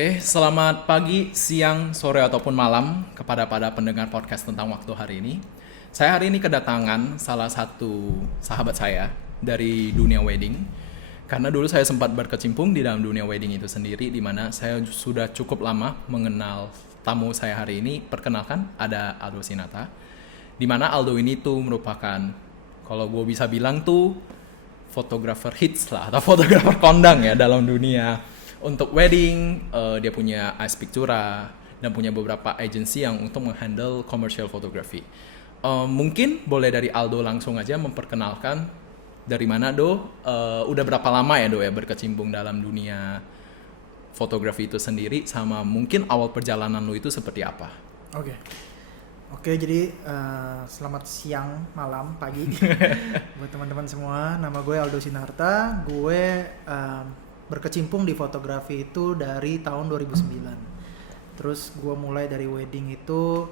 Selamat pagi, siang, sore, ataupun malam kepada pendengar podcast tentang waktu hari ini. Saya hari ini kedatangan salah satu sahabat saya dari dunia wedding. Karena dulu saya sempat berkecimpung di dalam dunia wedding itu sendiri, di mana saya sudah cukup lama mengenal tamu saya hari ini. Perkenalkan, ada Aldo Sinata. Di mana Aldo ini tuh merupakan, kalau gue bisa bilang tuh, fotografer hits lah, atau fotografer kondang ya dalam dunia untuk wedding. Dia punya Ice Pictura dan punya beberapa agensi yang untuk menghandle commercial photography. Mungkin boleh dari Aldo langsung aja memperkenalkan dari mana Do, udah berapa lama ya Do ya berkecimpung dalam dunia fotografi itu sendiri, sama mungkin awal perjalanan lo itu seperti apa? Oke, Oke, jadi selamat siang, malam, pagi buat teman-teman semua. Nama gue Aldo Sinarta. Gue berkecimpung di fotografi itu dari tahun 2009. Terus gue mulai dari wedding itu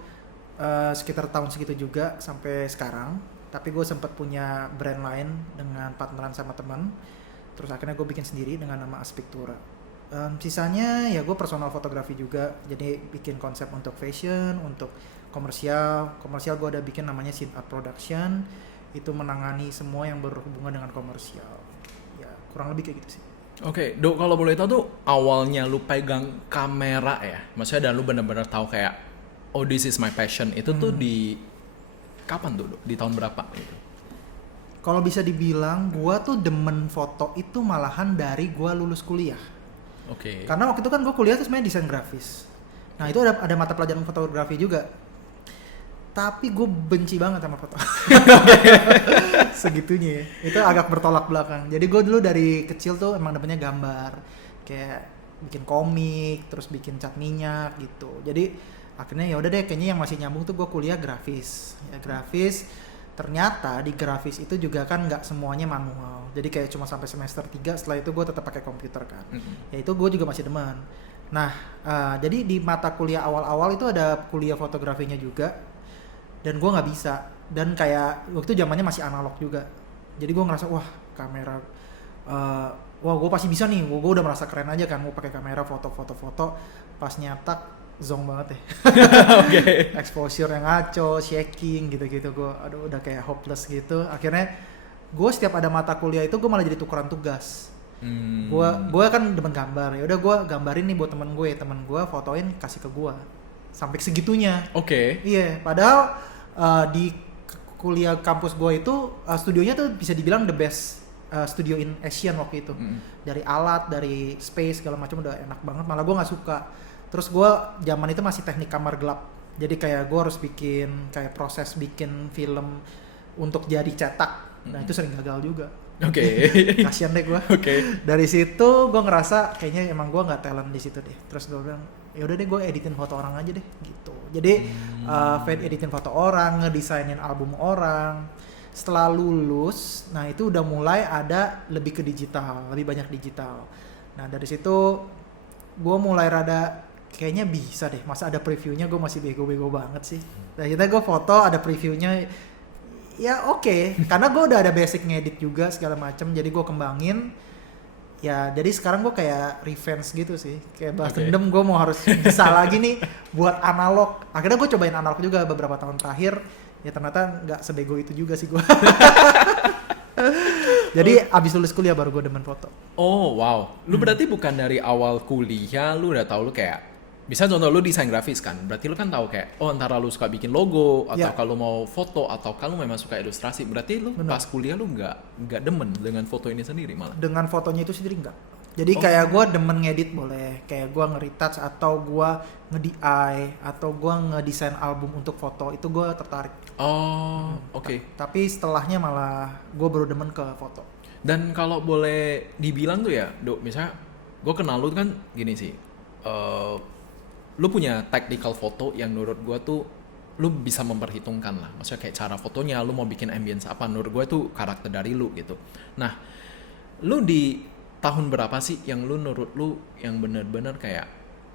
sekitar tahun segitu juga sampai sekarang. Tapi gue sempat punya brand lain dengan partneran sama teman. Terus akhirnya gue bikin sendiri dengan nama Aspictura. Sisanya ya gue personal fotografi juga, jadi bikin konsep untuk fashion, untuk komersial gue ada bikin namanya Scene Art Production, itu menangani semua yang berhubungan dengan komersial, ya kurang lebih kayak gitu sih. Oke, Do, kalau boleh tahu tuh awalnya lu pegang kamera ya, maksudnya dan lu benar-benar tahu kayak, oh this is my passion, itu tuh di kapan tuh, Do? Di tahun berapa gitu? Kalau bisa dibilang gue tuh demen foto itu malahan dari gue lulus kuliah, Oke. karena waktu itu kan gue kuliah tuh sebenarnya desain grafis. Nah itu ada mata pelajaran fotografi juga, tapi gue benci banget sama foto. Segitunya ya. Itu agak bertolak belakang. Jadi gue dulu dari kecil tuh emang demennya gambar, kayak bikin komik, terus bikin cat minyak gitu. Jadi akhirnya ya udah deh, kayaknya yang masih nyambung tuh gue kuliah grafis. Ya grafis, ternyata di grafis itu juga kan nggak semuanya manual. Jadi kayak cuma sampai semester 3, setelah itu gue tetap pakai komputer kan. Ya itu gue juga masih demen. Nah, jadi di mata kuliah awal-awal itu ada kuliah fotografinya juga, dan gue nggak bisa, dan kayak waktu itu zamannya masih analog juga. Jadi gue ngerasa wah kamera, uh, wah gue pasti bisa nih. Gue udah merasa keren aja kan, gue pakai kamera foto, pas nyatak zong banget ya. Oke. Exposure yang ngaco, shaking gitu-gitu, gue aduh udah kayak hopeless gitu. Akhirnya gue setiap ada mata kuliah itu gue malah jadi tukeran tugas. Gue kan demen gambar, ya udah gue gambarin nih buat temen gue fotoin kasih ke gue, sampai segitunya. Oke. Iya, padahal di kuliah kampus gue itu studionya tuh bisa dibilang the best studio in Asian waktu itu. Dari alat, dari space segala macam udah enak banget. Malah gue nggak suka. Terus gue zaman itu masih teknik kamar gelap. Jadi kayak gue harus bikin kayak proses bikin film untuk jadi cetak. Nah itu sering gagal juga. Oke. Kasian deh gue. Oke. Dari situ gue ngerasa kayaknya emang gue nggak talent di situ deh. Terus gue bilang ya udah deh gue editin foto orang aja deh gitu. Jadi editin foto orang, ngedesainin album orang. Setelah lulus, nah itu udah mulai ada lebih ke digital, lebih banyak digital. Nah dari situ gue mulai rada kayaknya bisa deh. Masa ada previewnya, gue masih bego-bego banget sih. Nah kita gue foto ada previewnya, ya oke. Karena gue udah ada basic ngedit juga segala macam, jadi gue kembangin. Ya jadi sekarang gue kayak revenge gitu sih, kayak balas dendam. Gue mau harus bisa lagi nih buat analog. Akhirnya gue cobain analog juga beberapa tahun terakhir, ya ternyata nggak sebego itu juga sih gue. Jadi abis lulus kuliah baru gue demen foto. Oh wow, lu berarti bukan dari awal kuliah lu udah tahu lu kayak, bisa contoh lu desain grafis kan, berarti lu kan tahu kayak, oh antara lu suka bikin logo atau Ya. kalau mau foto atau kalau memang suka ilustrasi, berarti lu Bener. pas kuliah lu nggak demen dengan foto ini sendiri malah. Dengan fotonya itu sendiri enggak. Jadi kayak gue demen ngedit boleh, kayak gue nge-retouch atau gue nge-DI atau gue ngedesain album untuk foto, itu gue tertarik. Oh oke. Tapi setelahnya malah gue baru demen ke foto. Dan kalau boleh dibilang tuh ya, Dok, misalnya gue kenal lu kan gini sih, lu punya technical foto yang menurut gue tuh lu bisa memperhitungkan lah, maksudnya kayak cara fotonya, lu mau bikin ambience apa, menurut gue tuh karakter dari lu gitu. Nah, lu di tahun berapa sih yang lu menurut lu yang bener-bener kayak,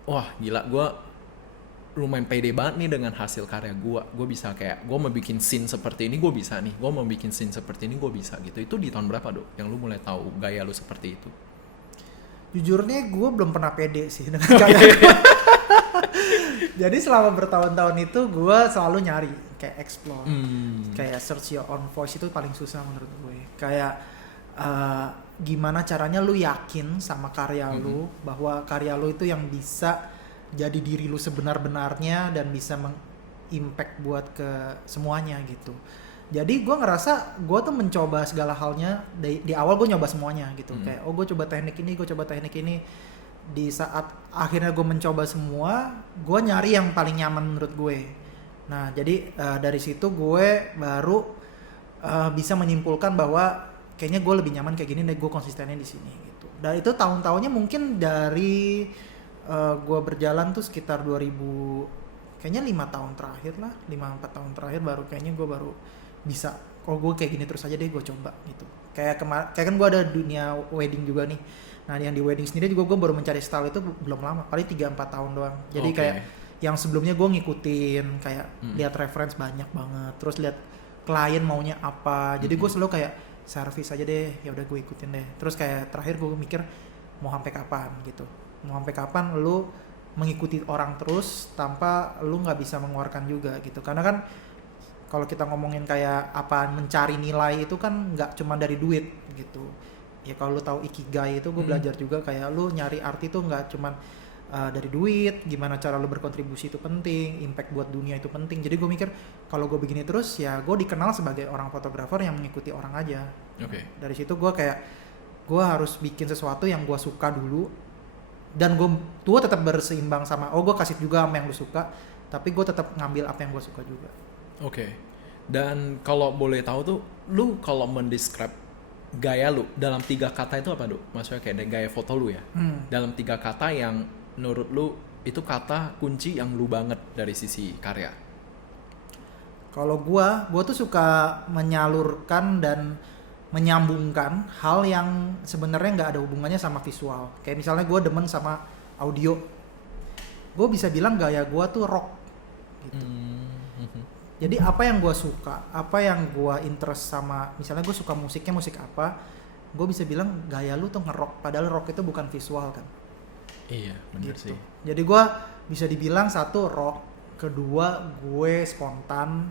wah gila gue lumayan pede banget nih dengan hasil karya gue bisa kayak, gue mau bikin scene seperti ini gue bisa nih, gue mau bikin scene seperti ini gue bisa gitu. Itu di tahun berapa Dok yang lu mulai tahu gaya lu seperti itu? Jujurnya gue belum pernah pede sih dengan karya gue. Jadi selama bertahun-tahun itu gue selalu nyari kayak explore, kayak search your own voice itu paling susah menurut gue. Kayak gimana caranya lu yakin sama karya lu, bahwa karya lu itu yang bisa jadi diri lu sebenar-benarnya dan bisa impact buat ke semuanya gitu. Jadi gue ngerasa gue tuh mencoba segala halnya di awal gue nyoba semuanya gitu. Kayak gue coba teknik ini, gue coba teknik ini. Di saat akhirnya gue mencoba semua, gue nyari yang paling nyaman menurut gue. Nah jadi dari situ gue baru bisa menyimpulkan bahwa kayaknya gue lebih nyaman kayak gini deh, gue konsistennya di sini gitu. Dan itu tahun-tahunnya mungkin dari gue berjalan tuh sekitar 2000, kayaknya 5 tahun terakhir lah, 5-4 tahun terakhir baru kayaknya gue baru bisa, kalau gue kayak gini terus aja deh gue coba gitu. Kayak kan gue ada dunia wedding juga nih. Nah yang di wedding sendiri juga gue baru mencari style itu belum lama, paling 3-4 tahun doang. Jadi kayak yang sebelumnya gue ngikutin, kayak lihat reference banyak banget, terus lihat klien maunya apa. Jadi gue selalu kayak service aja deh, ya udah gue ikutin deh. Terus kayak terakhir gue mikir mau sampai kapan gitu. Mau sampai kapan lu mengikuti orang terus tanpa lu nggak bisa mengeluarkan juga gitu. Karena kan kalau kita ngomongin kayak apa mencari nilai itu kan nggak cuma dari duit gitu. Ya kalau lu tahu ikigai itu gue belajar juga, kayak lu nyari arti itu nggak cuma dari duit, gimana cara lu berkontribusi itu penting, impact buat dunia itu penting. Jadi gue mikir kalau gue begini terus ya gue dikenal sebagai orang fotografer yang mengikuti orang aja. Dari situ gue kayak gue harus bikin sesuatu yang gue suka dulu, dan gue tetap berseimbang sama gue kasih juga sama yang lu suka, tapi gue tetap ngambil apa yang gue suka juga. Dan kalau boleh tahu tuh, lu kalau mendescribe gaya lu dalam 3 kata itu apa, Dok? Maksudnya kayak gaya foto lu ya. Dalam 3 kata yang menurut lu itu kata kunci yang lu banget dari sisi karya. Kalau gue tuh suka menyalurkan dan menyambungkan hal yang sebenarnya nggak ada hubungannya sama visual. Kayak misalnya gue demen sama audio, gue bisa bilang gaya gue tuh rock gitu. Jadi apa yang gue suka, apa yang gue interest sama, misalnya gue suka musiknya musik apa, gue bisa bilang gaya lu tuh nge-rock, padahal rock itu bukan visual kan. Iya benar gitu. sih. Jadi gue bisa dibilang satu rock, kedua gue spontan,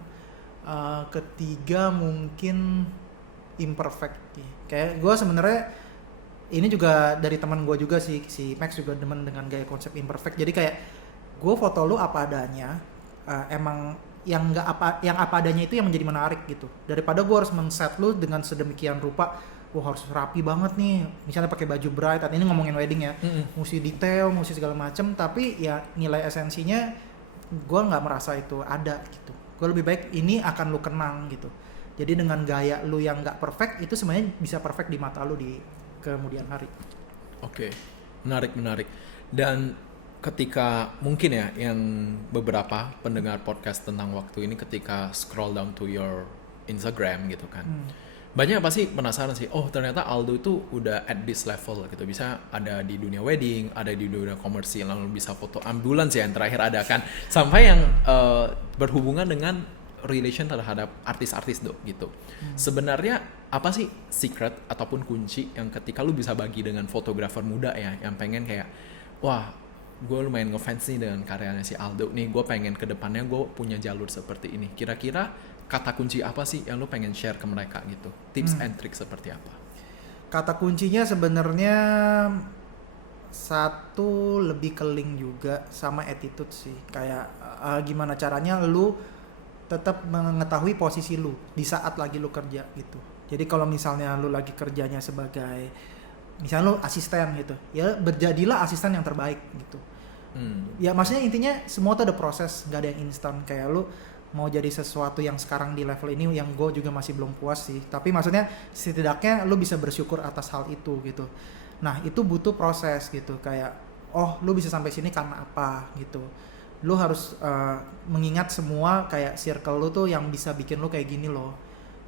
ketiga mungkin imperfect. Kayak gue sebenarnya ini juga dari teman gue juga sih, si Max juga demen dengan gaya konsep imperfect. Jadi kayak gue foto lu apa adanya, emang yang apa adanya itu yang menjadi menarik gitu. Daripada gue harus men-set lu dengan sedemikian rupa, harus rapi banget nih, misalnya pakai baju bright, ini ngomongin wedding ya, mesti detail, mesti segala macem, tapi ya nilai esensinya gue nggak merasa itu ada gitu. Gue lebih baik ini akan lu kenang gitu. Jadi dengan gaya lu yang nggak perfect itu sebenarnya bisa perfect di mata lu di kemudian hari. Menarik. Dan ketika mungkin ya yang beberapa pendengar podcast tentang waktu ini ketika scroll down to your Instagram gitu kan, banyak pasti penasaran sih, oh ternyata Aldo itu udah at this level gitu, bisa ada di dunia wedding, ada di dunia komersil, lalu bisa foto ambulans ya yang terakhir ada kan, sampai yang berhubungan dengan relation terhadap artis-artis gitu. Sebenarnya apa sih secret ataupun kunci yang ketika lu bisa bagi dengan fotografer muda ya, yang pengen kayak, wah gue lumayan ngefans nih dengan karyanya si Aldo nih, gue pengen kedepannya gue punya jalur seperti ini. Kira-kira kata kunci apa sih yang lu pengen share ke mereka gitu? Tips and trick seperti apa? Kata kuncinya sebenarnya satu, lebih ke link juga sama attitude sih. Kayak gimana caranya lu tetap mengetahui posisi lu di saat lagi lu kerja gitu. Jadi kalau misalnya lu lagi kerjanya sebagai misalnya lu asisten gitu, ya berjadilah asisten yang terbaik gitu. Ya maksudnya intinya semua tuh ada proses, gak ada yang instan. Kayak lu mau jadi sesuatu yang sekarang di level ini yang gue juga masih belum puas sih, tapi maksudnya setidaknya lu bisa bersyukur atas hal itu gitu. Nah itu butuh proses gitu, kayak oh lu bisa sampai sini karena apa gitu. Lu harus mengingat semua kayak circle lu tuh yang bisa bikin lu kayak gini loh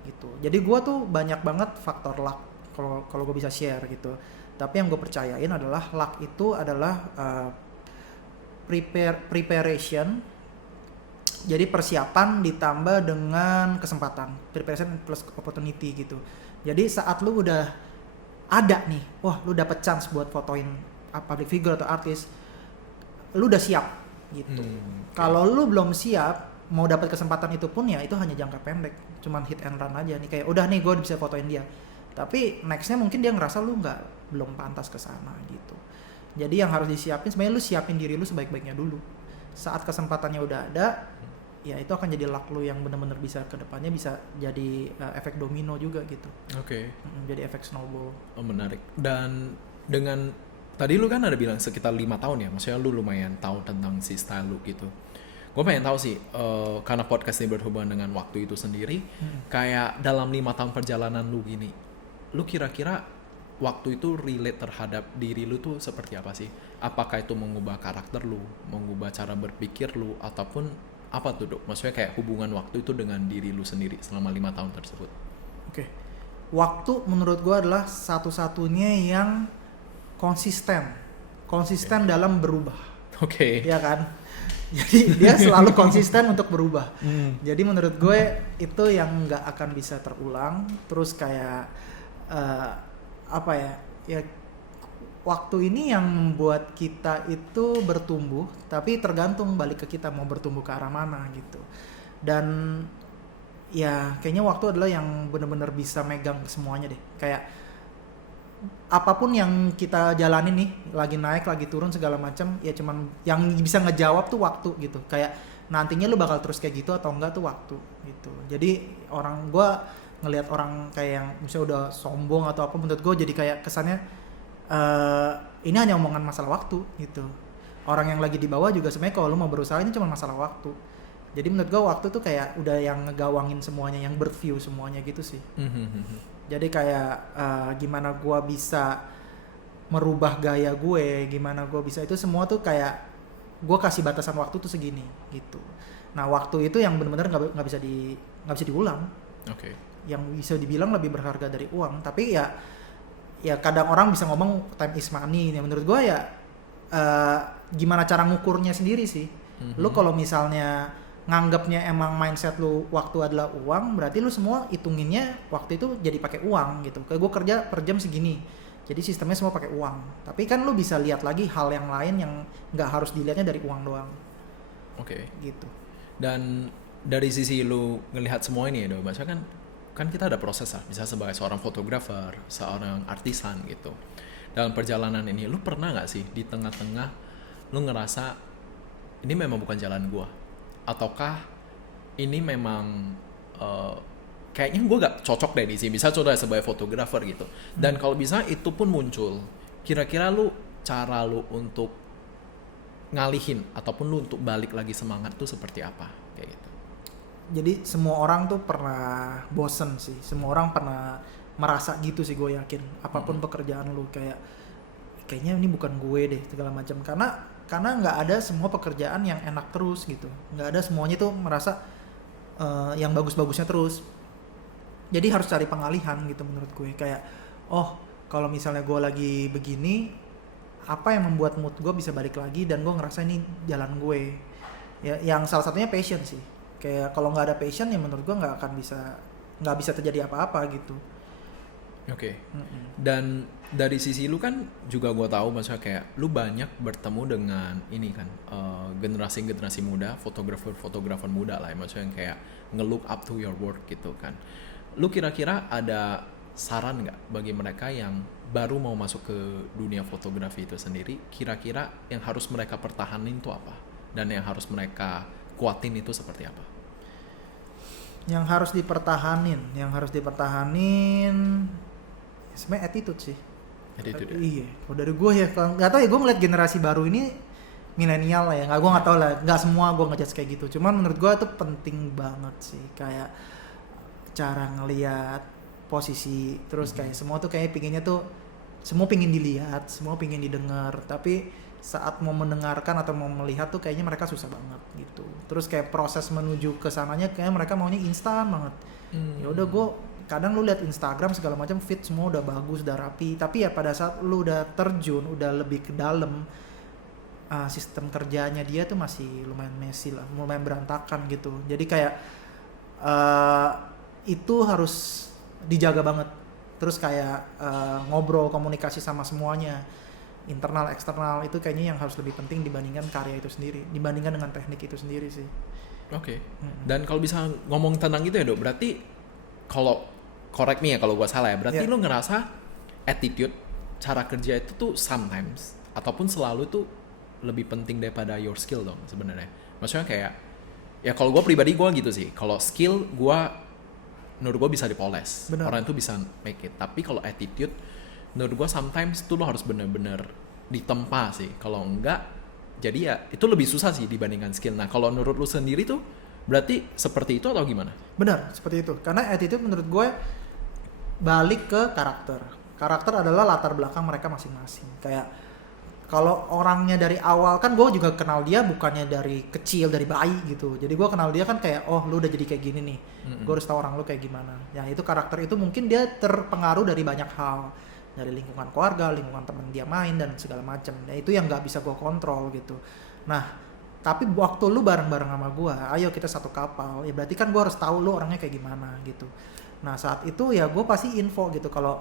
gitu. Jadi gue tuh banyak banget faktor luck kalau gue bisa share gitu. Tapi yang gue percayain adalah luck itu adalah preparation. Jadi persiapan ditambah dengan kesempatan, preparation plus opportunity gitu. Jadi saat lu udah ada nih, wah lu dapet chance buat fotoin public figure atau artis, lu udah siap gitu. Kalau lu belum siap, mau dapat kesempatan itu pun ya itu hanya jangka pendek, cuman hit and run aja nih, kayak udah nih gue bisa fotoin dia, tapi nextnya mungkin dia ngerasa lu belum pantas ke sana gitu. Jadi yang harus disiapin sebenarnya lu siapin diri lu sebaik-baiknya dulu. Saat kesempatannya udah ada, ya itu akan jadi luck lu yang benar-benar bisa kedepannya bisa jadi efek domino juga gitu. Oke. Jadi efek snowball. Oh, menarik. Dan dengan tadi lu kan ada bilang sekitar 5 tahun ya, maksudnya lu lumayan tahu tentang si style lu gitu. Gue pengen tahu sih, karena podcast ini berhubungan dengan waktu itu sendiri, kayak dalam 5 tahun perjalanan lu gini, lu kira-kira waktu itu relate terhadap diri lu tuh seperti apa sih? Apakah itu mengubah karakter lu, mengubah cara berpikir lu, ataupun apa tuh Dok? Maksudnya kayak hubungan waktu itu dengan diri lu sendiri selama 5 tahun tersebut. Oke. Waktu menurut gue adalah satu-satunya yang konsisten dalam berubah. Oke. Iya kan? Jadi dia selalu konsisten untuk berubah. Jadi menurut gue itu yang nggak akan bisa terulang. Terus kayak apa ya waktu ini yang membuat kita itu bertumbuh, tapi tergantung balik ke kita mau bertumbuh ke arah mana gitu. Dan ya kayaknya waktu adalah yang benar-benar bisa megang semuanya deh. Kayak apapun yang kita jalanin nih, lagi naik, lagi turun segala macam, ya cuman yang bisa ngejawab tuh waktu gitu. Kayak nantinya lu bakal terus kayak gitu atau enggak tuh waktu gitu. Jadi gua ngelihat orang kayak yang misalnya udah sombong atau apa, menurut gue jadi kayak kesannya ini hanya omongan masalah waktu gitu. Orang yang lagi di bawah juga sebenarnya kalau lu mau berusaha ini cuma masalah waktu. Jadi menurut gue waktu tuh kayak udah yang ngegawangin semuanya, yang berview semuanya gitu sih. Jadi kayak gimana gue bisa merubah gaya gue, gimana gue bisa itu semua tuh kayak gue kasih batasan waktu tuh segini gitu. Nah waktu itu yang benar-benar nggak bisa diulang. Oke. Yang bisa dibilang lebih berharga dari uang, tapi ya kadang orang bisa ngomong time is money. Ya menurut gue ya gimana cara ngukurnya sendiri sih. Lu kalau misalnya nganggapnya emang mindset lu waktu adalah uang, berarti lu semua hitunginnya waktu itu jadi pakai uang gitu. Kayak gue kerja per jam segini, jadi sistemnya semua pakai uang. Tapi kan lu bisa lihat lagi hal yang lain yang nggak harus dilihatnya dari uang doang. Oke. Gitu. Dan dari sisi lu ngelihat semua ini ya Dok, maksudnya kan kita ada proses lah, bisa sebagai seorang fotografer, seorang artisan gitu. Dalam perjalanan ini, lu pernah nggak sih di tengah-tengah lu ngerasa ini memang bukan jalan gua, ataukah ini memang kayaknya gua gak cocok deh di sini, bisa coba sebagai fotografer gitu. Dan kalau bisa itu pun muncul, kira-kira cara lu untuk ngalihin ataupun lu untuk balik lagi semangat tuh seperti apa kayak gitu? Jadi semua orang tuh pernah bosen sih, semua orang pernah merasa gitu sih, gue yakin. Apapun pekerjaan lu kayaknya ini bukan gue deh segala macam. Karena nggak ada semua pekerjaan yang enak terus gitu, nggak ada semuanya tuh merasa yang bagus-bagusnya terus. Jadi harus cari pengalihan gitu menurut gue. Kayak kalau misalnya gue lagi begini, apa yang membuat mood gue bisa balik lagi dan gue ngerasa ini jalan gue. Ya, yang salah satunya passion sih. Kayak kalau nggak ada passion ya menurut gue nggak bisa terjadi apa-apa gitu. Oke. Dan dari sisi lu kan juga gue tahu maksudnya kayak lu banyak bertemu dengan ini kan generasi muda, fotografer muda lah ya, maksudnya yang kayak nge-look up to your work gitu kan. Lu kira-kira ada saran nggak bagi mereka yang baru mau masuk ke dunia fotografi itu sendiri, kira-kira yang harus mereka pertahanin itu apa? Dan yang harus mereka kuatin itu seperti apa? Yang harus dipertahanin sebenarnya attitude sih. Attitude. Iya, kalau dari gue ya, nggak tahu ya, gue ngeliat generasi baru ini milenial lah ya, gue nggak tahu lah, nggak semua gue ngejudge kayak gitu. Cuman menurut gue itu penting banget sih, kayak cara ngelihat posisi, terus kayak semua tuh kayak pinginnya tuh semua pingin dilihat, semua pingin didengar, tapi saat mau mendengarkan atau mau melihat tuh kayaknya mereka susah banget gitu. Terus kayak proses menuju ke sananya kayak mereka maunya instan banget. Ya udah, gue kadang lu lihat Instagram segala macam feed semua udah bagus, udah rapi, tapi ya pada saat lu udah terjun, udah lebih ke dalam, sistem kerjanya dia tuh masih lumayan messy lah, lumayan berantakan gitu. Jadi kayak itu harus dijaga banget. terus kayak ngobrol komunikasi sama semuanya, internal eksternal, itu kayaknya yang harus lebih penting dibandingkan karya itu sendiri, dibandingkan dengan teknik itu sendiri sih. Oke. Dan kalau bisa ngomong tentang itu ya Dok, berarti kalau correct me ya kalau gua salah ya, berarti Yeah. lu ngerasa attitude, cara kerja itu tuh sometimes ataupun selalu tuh lebih penting daripada your skill dong sebenarnya. Maksudnya kayak ya kalau gua pribadi gua gitu sih. Kalau skill gua menurut gua bisa dipoles. Benar. Orang itu bisa make it. Tapi kalau attitude menurut gua sometimes tuh lo harus bener-bener ditempa sih. Kalau enggak jadi ya itu lebih susah sih dibandingkan skill. Nah, kalau menurut lu sendiri tuh berarti seperti itu atau gimana? Benar, seperti itu. Karena attitude menurut gue balik ke karakter. Karakter adalah latar belakang mereka masing-masing. Kayak kalau orangnya dari awal, kan gue juga kenal dia bukannya dari kecil, dari bayi gitu. Jadi gue kenal dia kan kayak, oh lu udah jadi kayak gini nih. Gue harus tahu orang lu kayak gimana. Ya itu karakter itu mungkin dia terpengaruh dari banyak hal. Dari lingkungan keluarga, lingkungan temen dia main dan segala macam. Nah itu yang nggak bisa gue kontrol gitu. Nah tapi waktu lu bareng-bareng sama gue, ayo kita satu kapal, ya berarti kan gue harus tahu lu orangnya kayak gimana gitu. Nah saat itu ya gue pasti info gitu kalau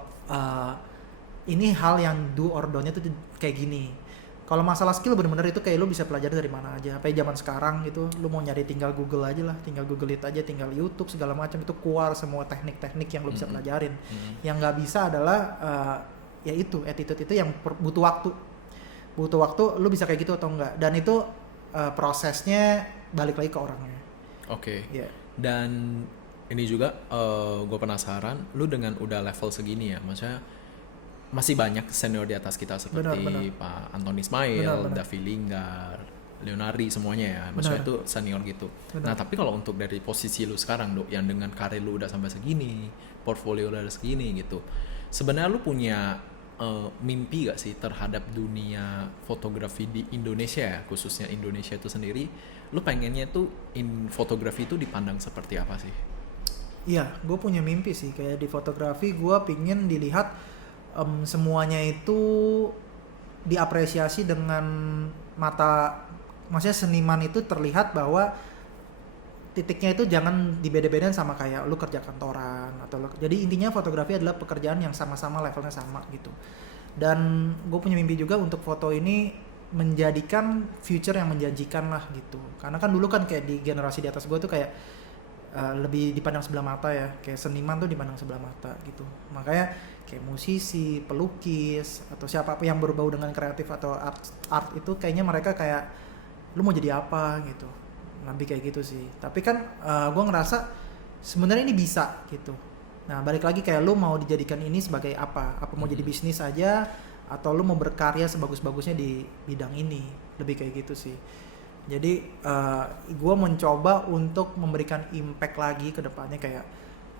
ini hal yang do or don't-nya tuh kayak gini. Kalau masalah skill bener-bener itu kayak lu bisa pelajari dari mana aja. Kayak zaman sekarang gitu, lu mau nyari tinggal Google aja lah, tinggal Google it aja, tinggal YouTube segala macam itu keluar semua teknik-teknik yang lu bisa pelajarin. Yang nggak bisa adalah ya itu attitude itu yang butuh waktu. Butuh waktu, lu bisa kayak gitu atau enggak. Dan itu prosesnya balik lagi ke orangnya. Oke. Iya. Dan ini juga gue penasaran, lu dengan udah level segini ya, maksudnya masih banyak senior di atas kita seperti Benar. Pak Antoni Ismail, Benar. Davi Linggar, Leonardi semuanya ya, maksudnya itu senior gitu. Benar. Nah tapi kalau untuk dari posisi lu sekarang Dok, yang dengan karir lu udah sampai segini, portfolio udah segini gitu, sebenarnya lu punya mimpi gak sih terhadap dunia fotografi di Indonesia ya, khususnya Indonesia itu sendiri, lu pengennya tuh fotografi itu dipandang seperti apa sih? Iya, gue punya mimpi sih kayak di fotografi gue pingin dilihat semuanya itu diapresiasi dengan mata, maksudnya seniman itu terlihat bahwa titiknya itu jangan dibeda-bedain sama kayak lu kerja kantoran atau jadi intinya fotografi adalah pekerjaan yang sama-sama levelnya sama gitu. Dan gue punya mimpi juga untuk foto ini menjadikan future yang menjanjikan lah gitu. Karena kan dulu kan kayak di generasi di atas gue tuh kayak lebih dipandang sebelah mata ya, kayak seniman tuh dipandang sebelah mata gitu. Makanya kayak musisi, pelukis atau siapa yang berbau dengan kreatif atau art itu kayaknya mereka kayak lu mau jadi apa gitu, lebih kayak gitu sih. Tapi kan gue ngerasa sebenarnya ini bisa gitu. Nah balik lagi kayak lu mau dijadikan ini sebagai apa mau jadi bisnis aja atau lu mau berkarya sebagus-bagusnya di bidang ini, lebih kayak gitu sih. Jadi gue mencoba untuk memberikan impact lagi ke depannya, kayak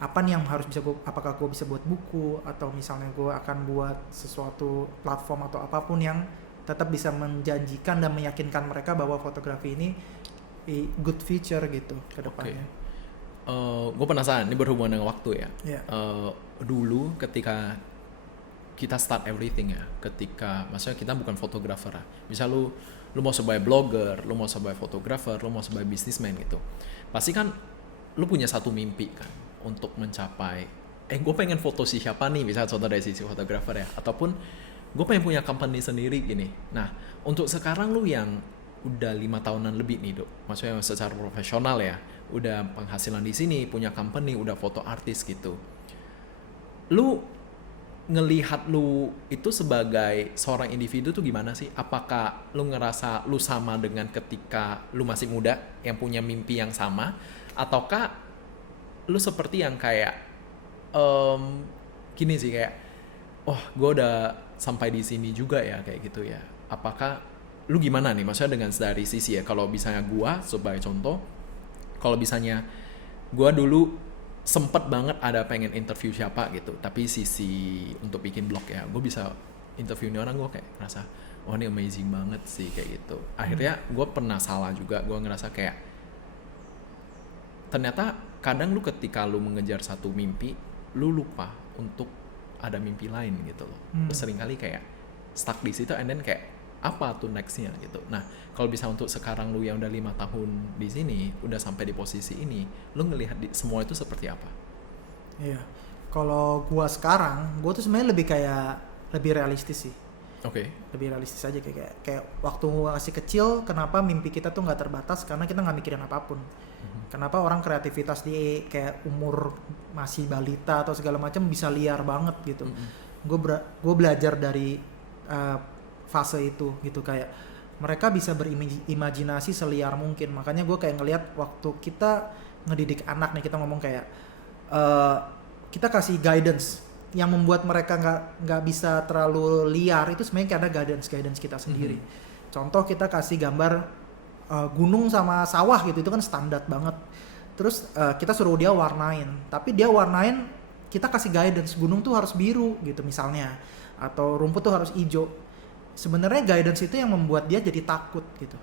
apa nih yang harus bisa gue, apakah gue bisa buat buku atau misalnya gue akan buat sesuatu platform atau apapun yang tetap bisa menjanjikan dan meyakinkan mereka bahwa fotografi ini good future gitu ke depannya. Gue penasaran, ini berhubungan dengan waktu ya. Yeah. Dulu ketika kita start everything ya, ketika maksudnya kita bukan fotografer ya. Misal lu mau sebagai blogger, lu mau sebagai fotografer, lu mau sebagai businessman gitu. Pasti kan lu punya satu mimpi kan untuk mencapai gue pengen foto si siapa nih, bisa contoh dari sisi fotografer ya, ataupun gue pengen punya company sendiri gini. Nah, untuk sekarang lu yang udah 5 tahunan lebih nih Dok, maksudnya secara profesional ya, udah penghasilan di sini, punya company, udah foto artis gitu. Lu ngelihat lu itu sebagai seorang individu tuh gimana sih? Apakah lu ngerasa lu sama dengan ketika lu masih muda yang punya mimpi yang sama, ataukah lu seperti yang kayak gini sih, kayak gue udah sampai di sini juga ya kayak gitu ya. Apakah lu gimana nih, maksudnya dengan dari sisi ya, kalau misalnya gue sebagai contoh, kalau misalnya gue dulu sempet banget ada pengen interview siapa gitu, tapi sisi untuk bikin blog ya, gue bisa interview ini orang, gue kayak ngerasa ini amazing banget sih kayak gitu. Akhirnya gue pernah salah juga, gue ngerasa kayak ternyata kadang lu ketika lu mengejar satu mimpi, lu lupa untuk ada mimpi lain gitu loh. Lu seringkali kayak stuck di situ, and then kayak apa tuh nextnya gitu. Nah kalau bisa untuk sekarang lu yang udah 5 tahun di sini, udah sampai di posisi ini, lu ngelihat semua itu seperti apa? Iya, Kalau gua sekarang, gua tuh sebenarnya lebih realistis sih. Oke. Lebih realistis aja kayak waktu masih kecil, kenapa mimpi kita tuh nggak terbatas karena kita nggak mikirin apapun. Kenapa orang kreativitas di kayak umur masih balita atau segala macam bisa liar banget gitu. Gue belajar dari fase itu gitu, kayak mereka bisa berimajinasi seliar mungkin. Makanya gue kayak ngelihat waktu kita ngedidik anak nih, kita ngomong kayak kita kasih guidance yang membuat mereka nggak bisa terlalu liar, itu sebenarnya karena guidance kita sendiri. Contoh, kita kasih gambar gunung sama sawah gitu, itu kan standar banget. Terus kita suruh dia warnain, tapi dia warnain, kita kasih guidance gunung tuh harus biru gitu misalnya, atau rumput tuh harus hijau. Sebenarnya guidance itu yang membuat dia jadi takut gitu,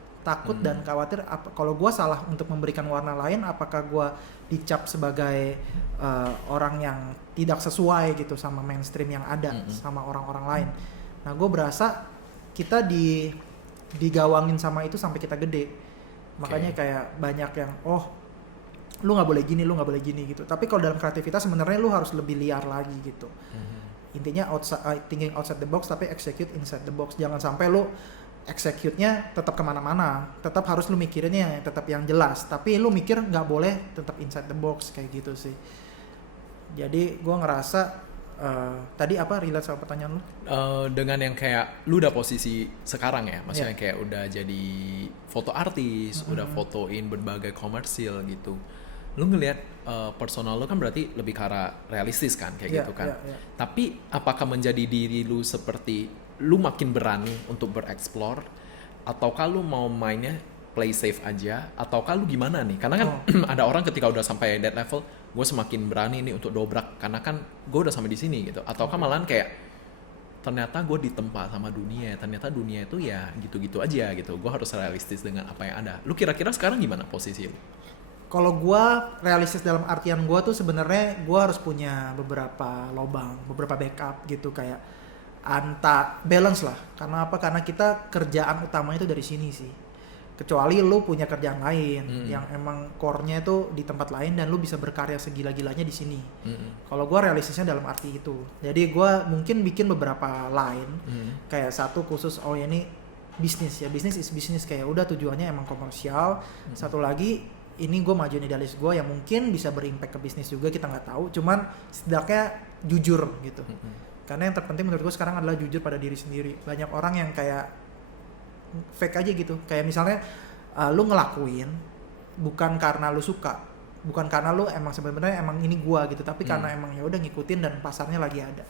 dan khawatir kalau gue salah untuk memberikan warna lain, apakah gue dicap sebagai orang yang tidak sesuai gitu sama mainstream yang ada sama orang-orang lain. Nah, gue berasa kita digawangin sama itu sampai kita gede. Makanya kayak banyak yang lu nggak boleh gini, lu nggak boleh gini gitu. Tapi kalau dalam kreativitas sebenarnya lu harus lebih liar lagi gitu. Intinya thinking outside the box tapi execute inside the box. Jangan sampai lu execute-nya tetap kemana-mana, tetap harus lu mikirinnya tetap yang jelas, tapi lu mikir nggak boleh tetap inside the box kayak gitu sih. Jadi gue ngerasa tadi apa relate sama pertanyaan lu? Dengan yang kayak lu udah posisi sekarang ya, maksudnya kayak udah jadi foto artis, udah fotoin berbagai komersil gitu. Lu ngelihat personal lu kan berarti lebih ke arah realistis kan kayak gitu kan. Tapi apakah menjadi diri lu seperti lu makin berani untuk bereksplor, ataukah lu mau mainnya play safe aja, ataukah lu gimana nih? Karena kan ada orang ketika udah sampai that level, gue semakin berani nih untuk dobrak karena kan gue udah sampai di sini gitu. Ataukah malahan kayak ternyata gue ditempa sama dunia, ternyata dunia itu ya gitu-gitu aja gitu. Gue harus realistis dengan apa yang ada. Lu kira-kira sekarang gimana posisi lu? Kalau gue realistis dalam artian gue tuh sebenarnya gue harus punya beberapa lobang, beberapa backup gitu, kayak balance lah. Karena apa? Karena kita kerjaan utamanya itu dari sini sih. Kecuali lu punya kerjaan lain yang emang core-nya itu di tempat lain dan lu bisa berkarya segila-gilanya di sini. Kalau gue realistisnya dalam arti itu. Jadi gue mungkin bikin beberapa line, kayak satu khusus ini bisnis ya, bisnis is bisnis, kayak udah tujuannya emang komersial. Satu lagi ini gue majuin idealis gue yang mungkin bisa berimpact ke bisnis juga, kita nggak tahu. Cuman setidaknya jujur gitu. Karena yang terpenting menurut gue sekarang adalah jujur pada diri sendiri. Banyak orang yang kayak fake aja gitu, kayak misalnya lu ngelakuin bukan karena lu suka, bukan karena lu emang sebenarnya emang ini gua gitu, tapi karena emang ya udah ngikutin dan pasarnya lagi ada.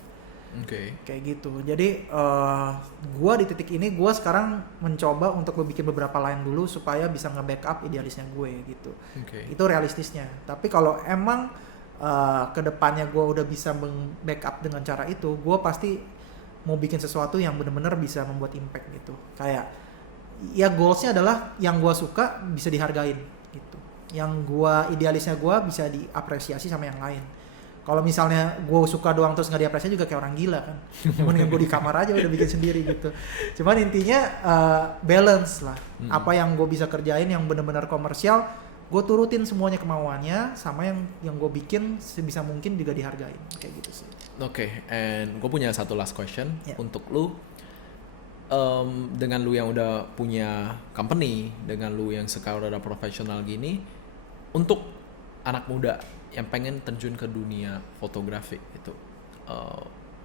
Kayak gitu. Jadi gua di titik ini gua sekarang mencoba untuk bikin beberapa line dulu supaya bisa nge-backup idealisnya gue gitu. Itu realistisnya. Tapi kalau emang kedepannya gue udah bisa backup dengan cara itu, gue pasti mau bikin sesuatu yang benar-benar bisa membuat impact gitu. Kayak ya goalsnya adalah yang gue suka bisa dihargain gitu, yang gue idealisnya gue bisa diapresiasi sama yang lain. Kalau misalnya gue suka doang terus nggak diapresiasi juga kayak orang gila kan. Mendingan gue di kamar aja udah bikin sendiri gitu. Cuman intinya balance lah. Apa yang gue bisa kerjain yang benar-benar komersial, gue turutin semuanya kemauannya, sama yang gue bikin sebisa mungkin juga dihargain kayak gitu sih. And gue punya satu last question untuk lu. Dengan lu yang udah punya company, dengan lu yang sekarang udah profesional gini, untuk anak muda yang pengen terjun ke dunia fotografi itu,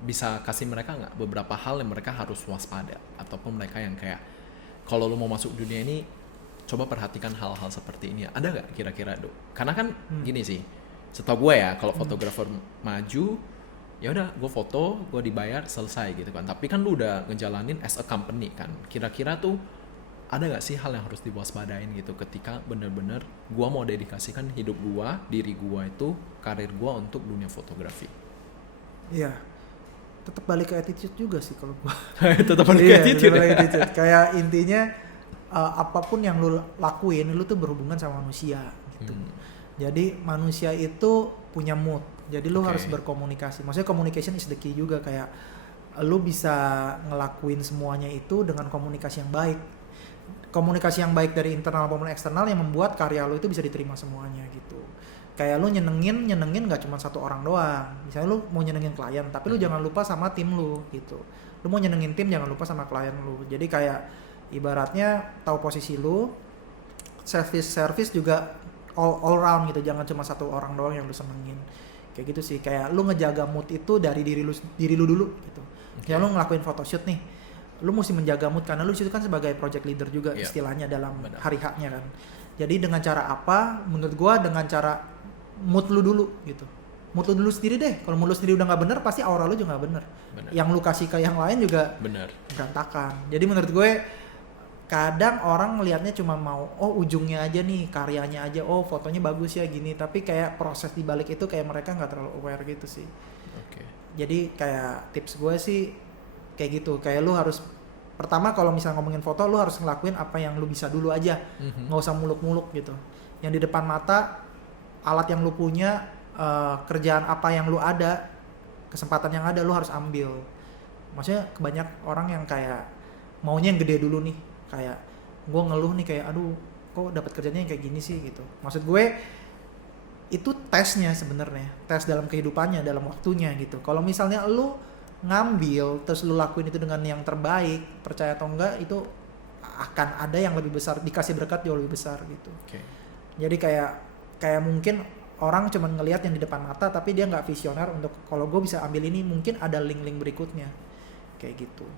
bisa kasih mereka nggak beberapa hal yang mereka harus waspada, ataupun mereka yang kayak kalau lu mau masuk dunia ini coba perhatikan hal-hal seperti ini, ada nggak kira-kira Do? Karena kan gini sih, setahu gue ya, kalau fotografer maju ya udah gue foto, gue dibayar, selesai gitu kan. Tapi kan lu udah ngejalanin as a company kan. Kira-kira tuh ada nggak sih hal yang harus diwaspadain gitu ketika bener-bener gue mau dedikasikan hidup gue, diri gue itu, karir gue untuk dunia fotografi? Iya, tetap balik ke attitude juga sih kalau gue. Tetap balik ke attitude. Kayak intinya apapun yang lu lakuin, lu tuh berhubungan sama manusia gitu. Jadi manusia itu punya mood. Jadi lu harus berkomunikasi. Maksudnya communication is the key juga, kayak lu bisa ngelakuin semuanya itu dengan komunikasi yang baik. Komunikasi yang baik dari internal maupun eksternal yang membuat karya lu itu bisa diterima semuanya gitu. kayak lu nyenengin nggak cuma satu orang doang. Misalnya lu mau nyenengin klien, tapi lu jangan lupa sama tim lu gitu. Lu mau nyenengin tim, jangan lupa sama klien lu. Jadi kayak ibaratnya tahu posisi lu, service juga all round gitu, jangan cuma satu orang doang yang lu senengin. Kayak gitu sih, kayak lu ngejaga mood itu dari diri lu dulu gitu. Ya lu ngelakuin photoshoot nih, lu mesti menjaga mood karena lu situ kan sebagai project leader juga istilahnya dalam hari haknya kan. Jadi dengan cara apa? Menurut gua dengan cara mood lu dulu gitu. Mood lu dulu sendiri deh. Kalau mood lu sendiri udah nggak bener, pasti aura lu juga nggak bener. Yang lu kasih ke yang lain juga berantakan. Jadi menurut gue kadang orang ngelihatnya cuma mau ujungnya aja nih, karyanya aja, fotonya bagus ya gini, tapi kayak proses di balik itu kayak mereka nggak terlalu aware gitu sih. Jadi kayak tips gue sih kayak gitu, kayak lu harus pertama kalau misalnya ngomongin foto lu harus ngelakuin apa yang lu bisa dulu aja, nggak usah muluk-muluk gitu. Yang di depan mata, alat yang lu punya, kerjaan apa yang lu ada, kesempatan yang ada lu harus ambil. Maksudnya banyak orang yang kayak maunya yang gede dulu nih, kayak gue ngeluh nih kayak aduh kok dapat kerjanya yang kayak gini sih gitu. Maksud gue itu tesnya sebenarnya, tes dalam kehidupannya, dalam waktunya gitu. Kalau misalnya lu ngambil terus lu lakuin itu dengan yang terbaik, percaya atau enggak itu akan ada yang lebih besar, dikasih berkat jauh lebih besar gitu. Jadi kayak mungkin orang cuma ngelihat yang di depan mata tapi dia nggak visioner untuk kalau gue bisa ambil ini mungkin ada link-link berikutnya kayak gitu.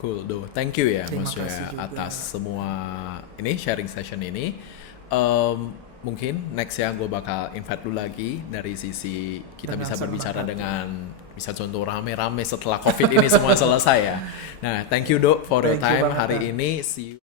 Cool, Do. Thank you ya Mas Joya atas semua ini sharing session ini. Mungkin next ya gue bakal invite lu lagi dari sisi kita bisa berbicara dengan bisa contoh rame-rame setelah COVID ini semua selesai ya. Nah, thank you Do for your time hari ini. See you.